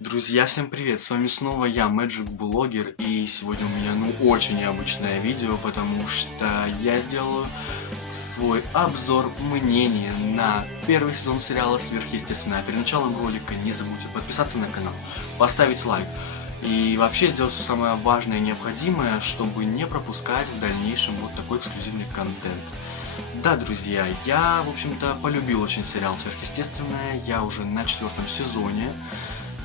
Друзья, всем привет! С вами снова я, Magic Блогер, и сегодня у меня очень необычное видео, потому что я сделаю свой обзор мнения на первый сезон сериала «Сверхъестественное». Перед началом ролика не забудьте подписаться на канал, поставить лайк и вообще сделать все самое важное и необходимое, чтобы не пропускать в дальнейшем вот такой эксклюзивный контент. Да, друзья, я, в общем-то, полюбил очень сериал «Сверхъестественное», я уже на 4-м сезоне.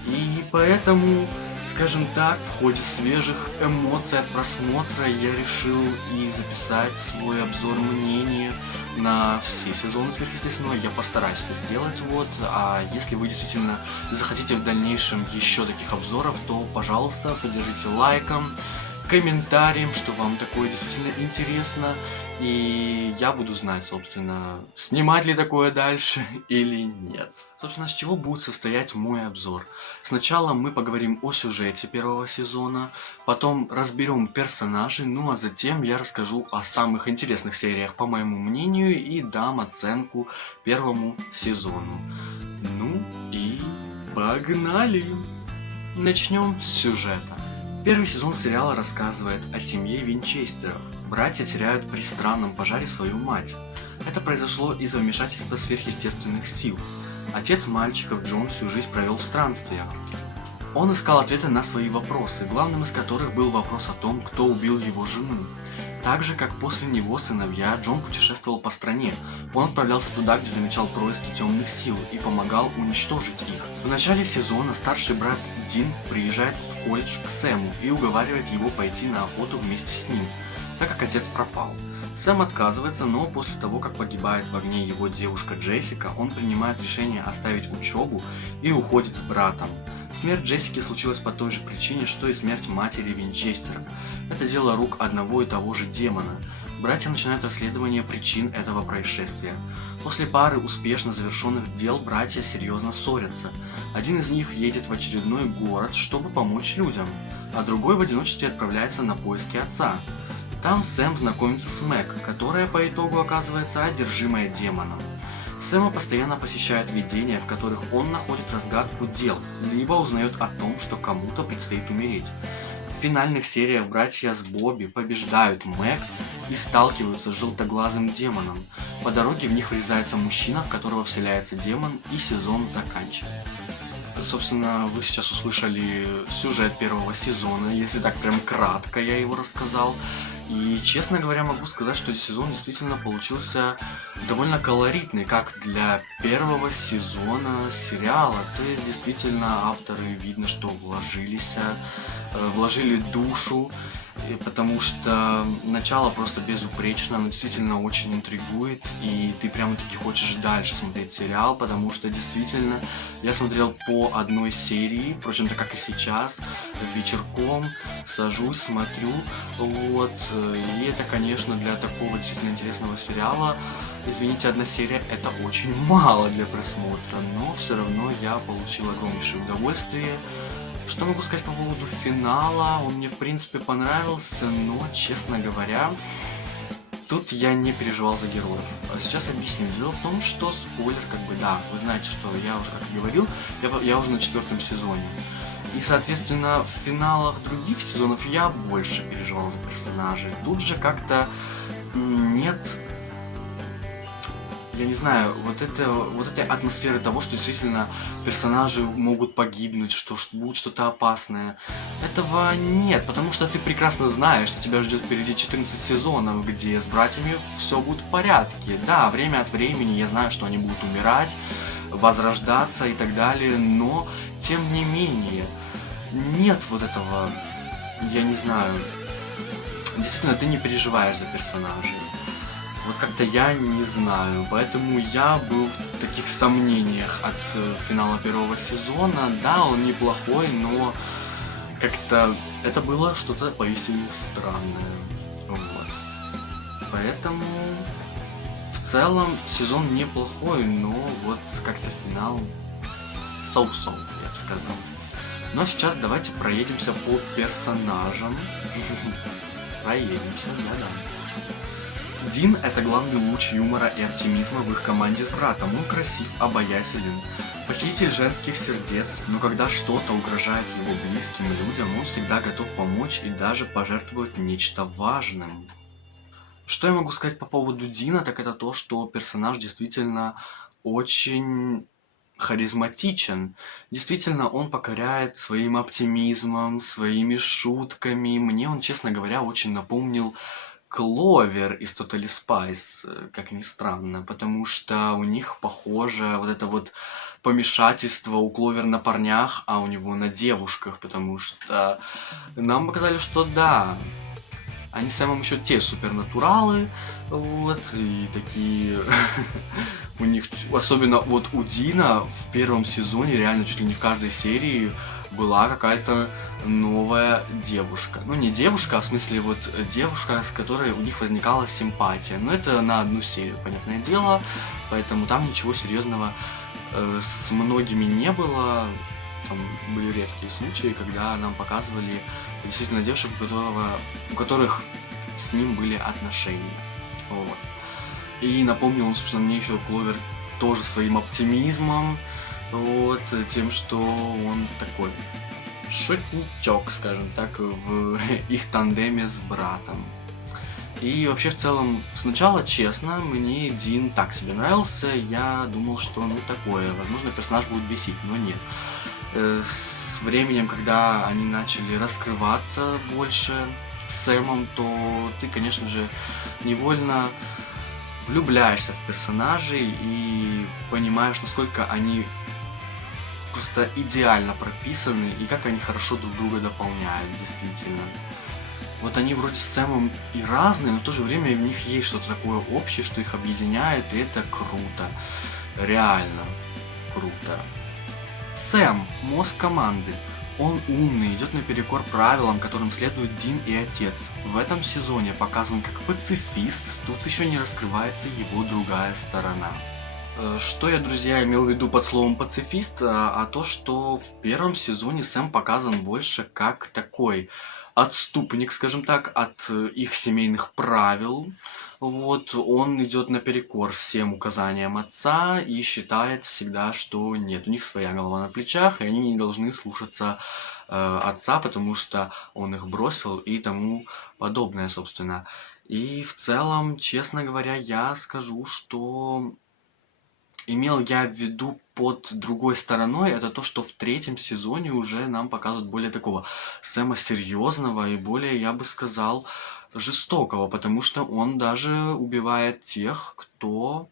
И поэтому, скажем так, в ходе свежих эмоций от просмотра я решил и записать свой обзор мнения на все сезоны сверхъестественного. Я постараюсь это сделать, а если вы действительно захотите в дальнейшем еще таких обзоров, то, пожалуйста, поддержите лайком, комментарием, что вам такое действительно интересно, и я буду знать, собственно, снимать ли такое дальше или нет. Собственно, с чего будет состоять мой обзор? Сначала мы поговорим о сюжете первого сезона, потом разберем персонажей, ну а затем я расскажу о самых интересных сериях, по моему мнению, и дам оценку первому сезону. Ну и погнали! Начнем с сюжета. Первый сезон сериала рассказывает о семье Винчестеров. Братья теряют при странном пожаре свою мать. Это произошло из-за вмешательства сверхъестественных сил. Отец мальчиков Джон всю жизнь провел в странствиях. Он искал ответы на свои вопросы, главным из которых был вопрос о том, кто убил его жену. Так же, как после него сыновья, Джон путешествовал по стране. Он отправлялся туда, где замечал происки темных сил и помогал уничтожить их. В начале сезона старший брат Дин приезжает в колледж к Сэму и уговаривает его пойти на охоту вместе с ним, так как отец пропал. Сэм отказывается, но после того, как погибает в огне его девушка Джессика, он принимает решение оставить учебу и уходит с братом. Смерть Джессики случилась по той же причине, что и смерть матери Винчестера. Это дело рук одного и того же демона. Братья начинают расследование причин этого происшествия. После пары успешно завершенных дел братья серьезно ссорятся. Один из них едет в очередной город, чтобы помочь людям, а другой в одиночестве отправляется на поиски отца. Там Сэм знакомится с Мэг, которая по итогу оказывается одержимая демоном. Сэма постоянно посещают видения, в которых он находит разгадку дел, либо узнает о том, что кому-то предстоит умереть. В финальных сериях братья с Бобби побеждают Мэг и сталкиваются с желтоглазым демоном. По дороге в них врезается мужчина, в которого вселяется демон, и сезон заканчивается. Собственно, вы сейчас услышали сюжет первого сезона, если так прям кратко я его рассказал. И, честно говоря, могу сказать, что сезон действительно получился довольно колоритный, как для первого сезона сериала. То есть, действительно, авторы, видно, что вложили душу, потому что начало просто безупречно, оно действительно очень интригует, и ты прямо-таки хочешь дальше смотреть сериал, потому что действительно я смотрел по одной серии, впрочем, так как и сейчас, вечерком сажусь, смотрю, и это, конечно, для такого действительно интересного сериала, извините, одна серия это очень мало для просмотра, но все равно я получил огромнейшее удовольствие. Что могу сказать по поводу финала? Он мне в принципе понравился, но, честно говоря, тут я не переживал за героев. А сейчас объясню. Дело в том, что спойлер, да, вы знаете, что я уже, как и говорил, я уже на 4-м сезоне. И, соответственно, в финалах других сезонов я больше переживал за персонажей. Тут же как-то нет... Я не знаю, вот этой атмосферы того, что действительно персонажи могут погибнуть, что будет что-то опасное. Этого нет, потому что ты прекрасно знаешь, что тебя ждет впереди 14 сезонов, где с братьями все будет в порядке. Да, время от времени я знаю, что они будут умирать, возрождаться и так далее, но тем не менее нет вот этого, я не знаю, действительно ты не переживаешь за персонажей. Вот как-то я не знаю, поэтому я был в таких сомнениях от финала первого сезона. Да, он неплохой, но как-то это было что-то поистине странное. Поэтому в целом сезон неплохой, но вот как-то финал соу-соу, я бы сказал. Но сейчас давайте проедемся по персонажам. Проедемся, да-да. Дин — это главный луч юмора и оптимизма в их команде с братом. Он красив, обаятелен, Похититель женских сердец, но когда что-то угрожает его близким людям, он всегда готов помочь и даже пожертвовать нечто важным. Что я могу сказать по поводу Дина, так это то, что персонаж действительно очень харизматичен. Действительно, он покоряет своим оптимизмом, своими шутками. Мне он, честно говоря, очень напомнил Кловер из Totally Spice, как ни странно, потому что у них похоже вот это вот помешательство у Кловер на парнях, а у него на девушках, потому что нам показали, что да, они с Сэмом еще те супернатуралы, вот, и такие... У них, особенно вот у Дина в первом сезоне, реально чуть ли не в каждой серии была какая-то новая девушка. Ну, не девушка, а в смысле вот девушка, с которой у них возникала симпатия. Но это на одну серию, понятное дело, поэтому там ничего серьезного с многими не было. Там были редкие случаи, когда нам показывали действительно девушек, у которых с ним были отношения. Вот. И напомнил он, собственно, мне еще Кловер тоже своим оптимизмом, вот, тем, что он такой шутничок, скажем так, в их тандеме с братом. И вообще, в целом, сначала, честно, мне Дин так себе нравился, я думал, что ну такое, возможно, персонаж будет бесить, но нет. С временем, когда они начали раскрываться больше с Сэмом, то ты, конечно же, невольно влюбляешься в персонажей и понимаешь, насколько они просто идеально прописаны и как они хорошо друг друга дополняют, действительно. Вот они вроде с Сэмом и разные, но в то же время в них есть что-то такое общее, что их объединяет, и это круто. Реально круто. Сэм, мозг команды. Он умный, идет наперекор правилам, которым следуют Дин и отец. В этом сезоне показан как пацифист, тут еще не раскрывается его другая сторона. Что я, друзья, имел в виду под словом пацифист? А то, что в первом сезоне Сэм показан больше как такой отступник, скажем так, от их семейных правил. Вот, он идет наперекор всем указаниям отца и считает всегда, что нет, у них своя голова на плечах, и они не должны слушаться отца, потому что он их бросил и тому подобное, собственно. И в целом, честно говоря, я скажу, что имел я в виду под другой стороной, это то, что в третьем сезоне уже нам показывают более такого Сэма серьезного и более, я бы сказал, жестокого, потому что он даже убивает тех, кто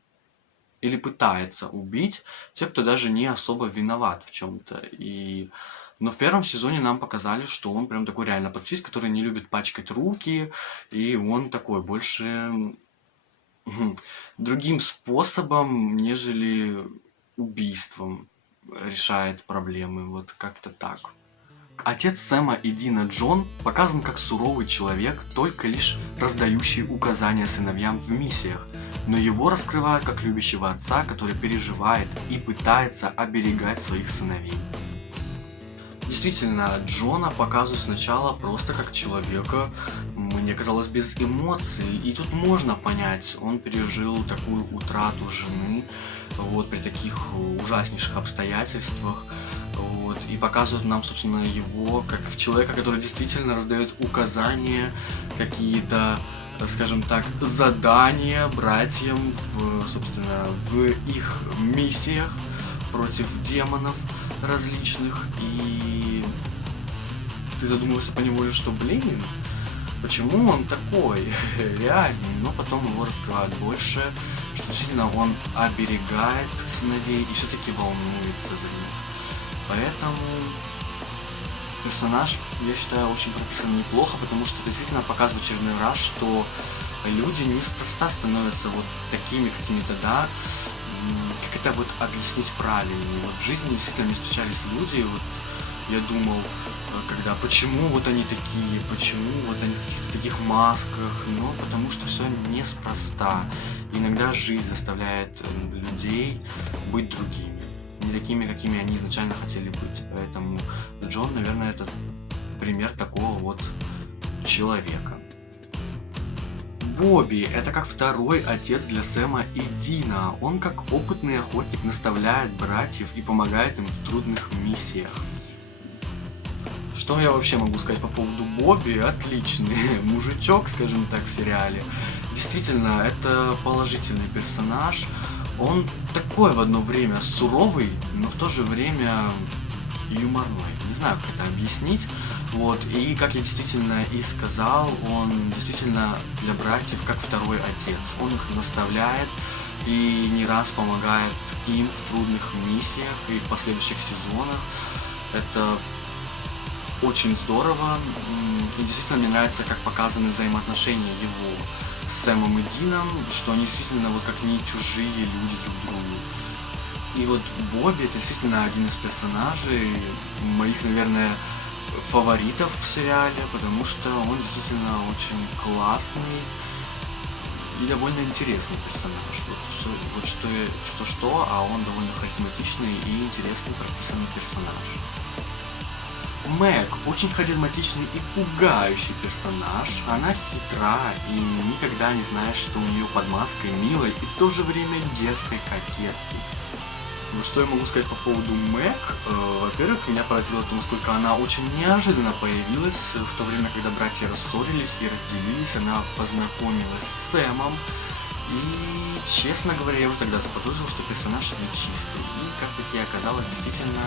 или пытается убить тех, кто даже не особо виноват в чем-то. Но в первом сезоне нам показали, что он прям такой реально пацифист, который не любит пачкать руки, и он такой больше другим способом, нежели убийством решает проблемы. Вот как-то так. Отец Сэма и Дина Джон показан как суровый человек, только лишь раздающий указания сыновьям в миссиях, но его раскрывают как любящего отца, который переживает и пытается оберегать своих сыновей. Действительно, Джона показывают сначала просто как человека, мне казалось, без эмоций, и тут можно понять, он пережил такую утрату жены, вот, при таких ужаснейших обстоятельствах, вот, и показывают нам, собственно, его как человека, который действительно раздает указания, какие-то, скажем так, задания братьям собственно, в их миссиях против демонов различных, и ты задумываешься поневоле, что, блин, почему он такой, реально, но потом его раскрывают больше, что действительно он оберегает сыновей и все-таки волнуется за них. Поэтому персонаж, я считаю, очень прописан неплохо, потому что действительно показывает в очередной раз, что люди неспроста становятся вот такими какими-то, да, как это вот объяснить правильно. Вот в жизни действительно мне встречались люди, вот я думал, когда почему вот они такие, почему вот они в каких-то таких масках, но потому что все неспроста. Иногда жизнь заставляет людей быть другими, не такими, какими они изначально хотели быть. Поэтому Джон, наверное, это пример такого вот человека. Бобби — это как второй отец для Сэма и Дина. Он как опытный охотник наставляет братьев и помогает им в трудных миссиях. Что я вообще могу сказать по поводу Бобби? Отличный мужичок, скажем так, в сериале. Действительно, это положительный персонаж. Он такой в одно время суровый, но в то же время юморной. Не знаю, как это объяснить. Вот, и как я действительно и сказал, он действительно для братьев как второй отец. Он их наставляет и не раз помогает им в трудных миссиях и в последующих сезонах. Это очень здорово. И действительно мне нравится, как показаны взаимоотношения его с Сэмом и Дином, что они действительно вот как не чужие люди друг другу. И вот Бобби — это действительно один из персонажей моих, наверное, фаворитов в сериале, потому что он действительно очень классный и довольно интересный персонаж. Вот что, а он довольно харизматичный и интересный прописанный персонаж. Мэг очень харизматичный и пугающий персонаж. Она хитра и никогда не знаешь, что у нее под маской милой и в то же время дерзкой кокетки. Вот что я могу сказать по поводу Мэг? Во-первых, меня поразило то, насколько она очень неожиданно появилась. В то время, когда братья рассорились и разделились, она познакомилась с Сэмом. И, честно говоря, я уже тогда заподозрил, что персонаж нечистый. И, как-таки оказалось, действительно,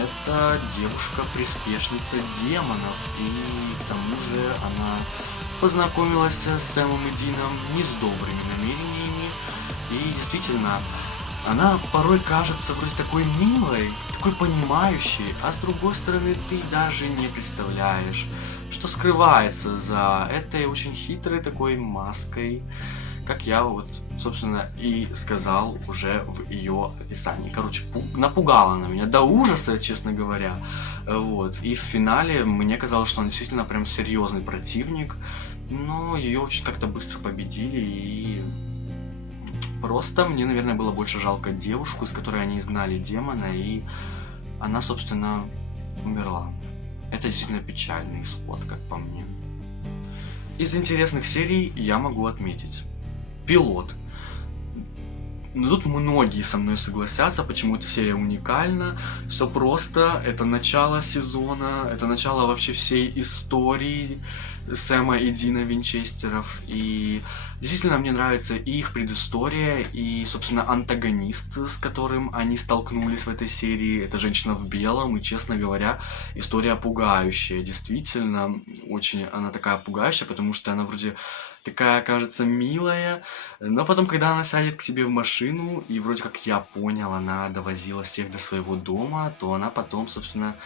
это девушка-приспешница демонов. И, к тому же, она познакомилась с Сэмом и Дином не с добрыми намерениями. И, действительно, она порой кажется вроде такой милой, такой понимающей, а с другой стороны ты даже не представляешь, что скрывается за этой очень хитрой такой маской, как я вот, собственно, и сказал уже в ее описании. Короче, напугала она меня до ужаса, честно говоря. Вот. И в финале мне казалось, что она действительно прям серьезный противник, но ее очень как-то быстро победили и... Просто мне, наверное, было больше жалко девушку, из которой они изгнали демона, и она, собственно, умерла. Это действительно печальный исход, как по мне. Из интересных серий я могу отметить «Пилот». Но тут многие со мной согласятся, почему эта серия уникальна. Все просто, это начало сезона, это начало вообще всей истории Сэма и Дина Винчестеров. И действительно мне нравится и их предыстория, и, собственно, антагонист, с которым они столкнулись в этой серии. Это женщина в белом, и, честно говоря, история пугающая. Действительно, очень она такая пугающая, потому что она вроде... такая, кажется, милая, но потом, когда она сядет к себе в машину, и вроде как я понял, она довозила всех до своего дома, то она потом, собственно,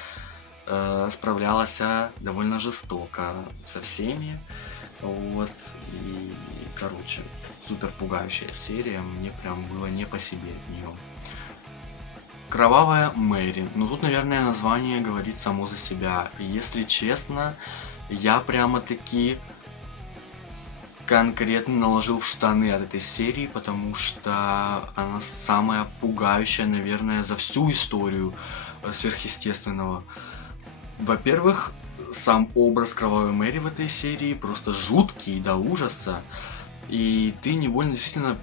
справлялась довольно жестоко со всеми, вот, и, короче, супер пугающая серия, мне прям было не по себе от нее. Кровавая Мэри, ну тут, наверное, название говорит само за себя, и если честно, я прямо-таки... конкретно наложил в штаны от этой серии, потому что она самая пугающая, наверное, за всю историю сверхъестественного. Во-первых, сам образ Кровавой Мэри в этой серии просто жуткий до ужаса, и ты невольно действительно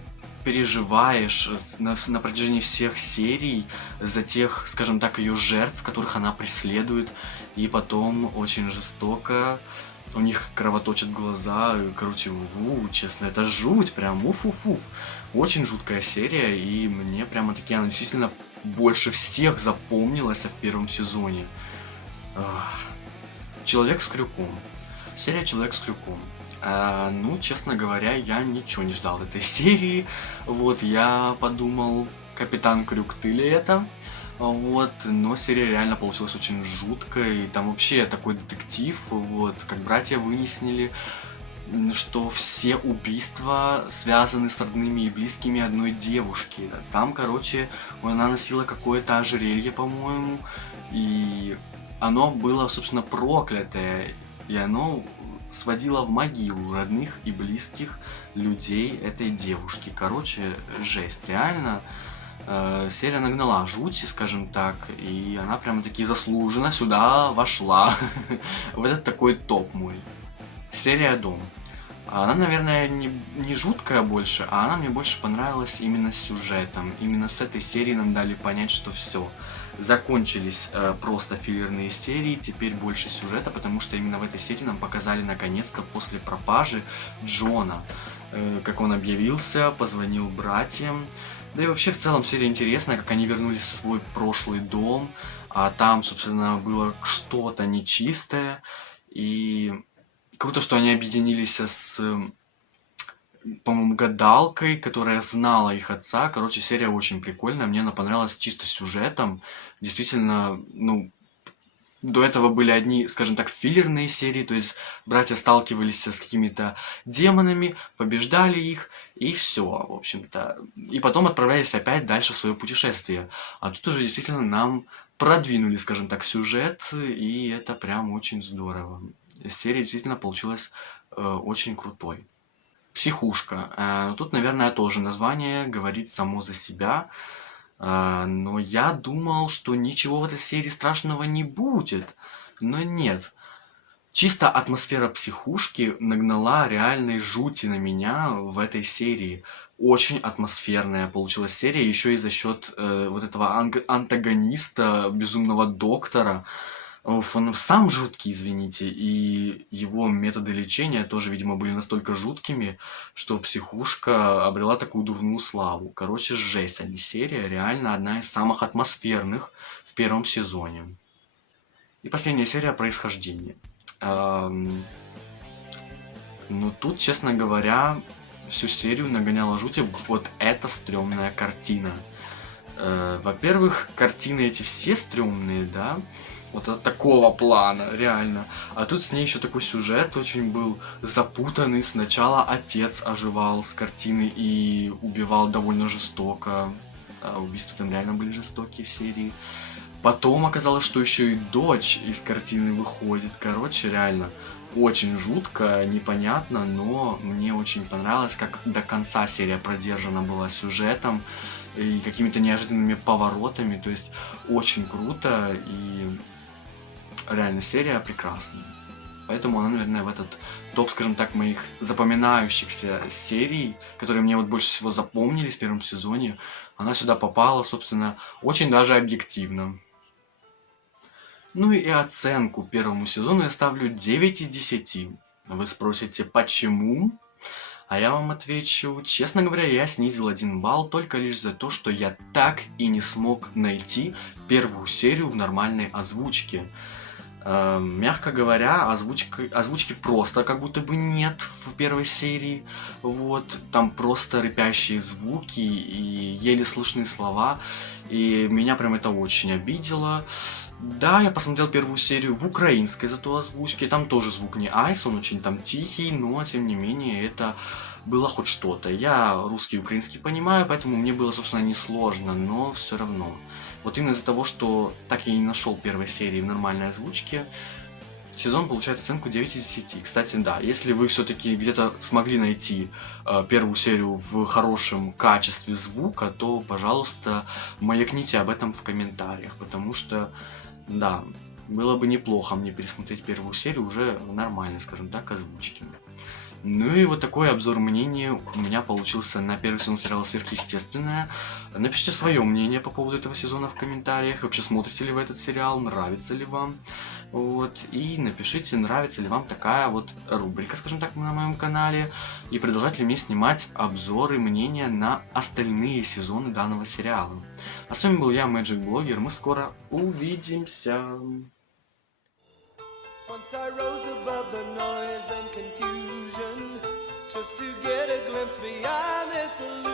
переживаешь на протяжении всех серий за тех, скажем так, ее жертв, которых она преследует, и потом очень жестоко у них кровоточат глаза, короче, честно, это жуть, прям уф-уф-уф. Очень жуткая серия, и мне прямо-таки она действительно больше всех запомнилась в первом сезоне. Человек с крюком. Серия «Человек с крюком». Ну, честно говоря, я ничего не ждал этой серии. Вот, я подумал, Капитан Крюк, ты ли это? Вот, но серия реально получилась очень жуткой, и там вообще такой детектив, вот, как братья выяснили, что все убийства связаны с родными и близкими одной девушки. Там, короче, она носила какое-то ожерелье, по-моему, и оно было, собственно, проклятое, и оно сводило в могилу родных и близких людей этой девушки. Короче, жесть, реально. Серия нагнала жути, скажем так, и она прямо-таки заслуженно сюда вошла. Вот это такой топ мой. Серия «Дом». Она, наверное, не жуткая больше, а она мне больше понравилась именно сюжетом. Именно с этой серии нам дали понять, что все. Закончились просто филлерные серии, теперь больше сюжета, потому что именно в этой серии нам показали наконец-то после пропажи Джона. Как он объявился, позвонил братьям. Да и вообще в целом серия интересная, как они вернулись в свой прошлый дом, а там, собственно, было что-то нечистое. И круто, что они объединились с, по-моему, гадалкой, которая знала их отца. Короче, серия очень прикольная. Мне она понравилась чисто сюжетом. Действительно, ну, до этого были одни, скажем так, филлерные серии, то есть братья сталкивались с какими-то демонами, побеждали их, и все, в общем-то. И потом отправлялись опять дальше в свое путешествие. А тут уже действительно нам продвинули, скажем так, сюжет, и это прям очень здорово. Серия действительно получилась очень крутой. Психушка. Тут, наверное, тоже название говорит само за себя. Но я думал, что ничего в этой серии страшного не будет. Но нет. Чисто атмосфера психушки нагнала реальной жути на меня в этой серии. Очень атмосферная получилась серия, еще и за счет вот этого антагониста, безумного доктора. Он сам жуткий, извините, и его методы лечения тоже, видимо, были настолько жуткими, что психушка обрела такую дурную славу. Короче, жесть, а не серия, реально одна из самых атмосферных в первом сезоне. И последняя серия «Происхождение». Ну, тут, честно говоря, всю серию нагоняла жути вот эта стрёмная картина. Во-первых, картины эти все стрёмные, да, вот от такого плана, реально. А тут с ней еще такой сюжет очень был запутанный. Сначала отец оживал с картины и убивал довольно жестоко. Убийства там реально были жестокие в серии. Потом оказалось, что еще и дочь из картины выходит. Короче, реально, очень жутко, непонятно, но мне очень понравилось, как до конца серия продержана была сюжетом и какими-то неожиданными поворотами. То есть очень круто, и реально серия прекрасная. Поэтому она, наверное, в этот топ, скажем так, моих запоминающихся серий, которые мне вот больше всего запомнились в первом сезоне, она сюда попала, собственно, очень даже объективно. Ну и оценку первому сезону я ставлю 9 из 10. Вы спросите, почему? А я вам отвечу, честно говоря, я снизил 1 балл только лишь за то, что я так и не смог найти первую серию в нормальной озвучке. Мягко говоря, озвучки просто как будто бы нет в первой серии. Вот, там просто рыпящие звуки и еле слышные слова. И меня прям это очень обидело. Да, я посмотрел первую серию в украинской зато озвучке. Там тоже звук не айс, он очень там тихий, но тем не менее это было хоть что-то. Я русский и украинский понимаю, поэтому мне было, собственно, несложно, но все равно. Вот именно из-за того, что так я и не нашел первой серии в нормальной озвучке, сезон получает оценку 9 из 10. Кстати, да, если вы все-таки где-то смогли найти первую серию в хорошем качестве звука, то, пожалуйста, маякните об этом в комментариях, потому что, да, было бы неплохо мне пересмотреть первую серию уже в нормальной, скажем так, озвучке. Ну и вот такой обзор мнения у меня получился на первый сезон сериала «Сверхъестественное». Напишите свое мнение по поводу этого сезона в комментариях. Вообще, смотрите ли вы этот сериал, нравится ли вам. Вот. И напишите, нравится ли вам такая вот рубрика, скажем так, на моем канале. И продолжать ли мне снимать обзоры, мнения на остальные сезоны данного сериала. А с вами был я, Magic Blogger. Мы скоро увидимся. Once I rose above the noise and confusion, just to get a glimpse beyond this illusion.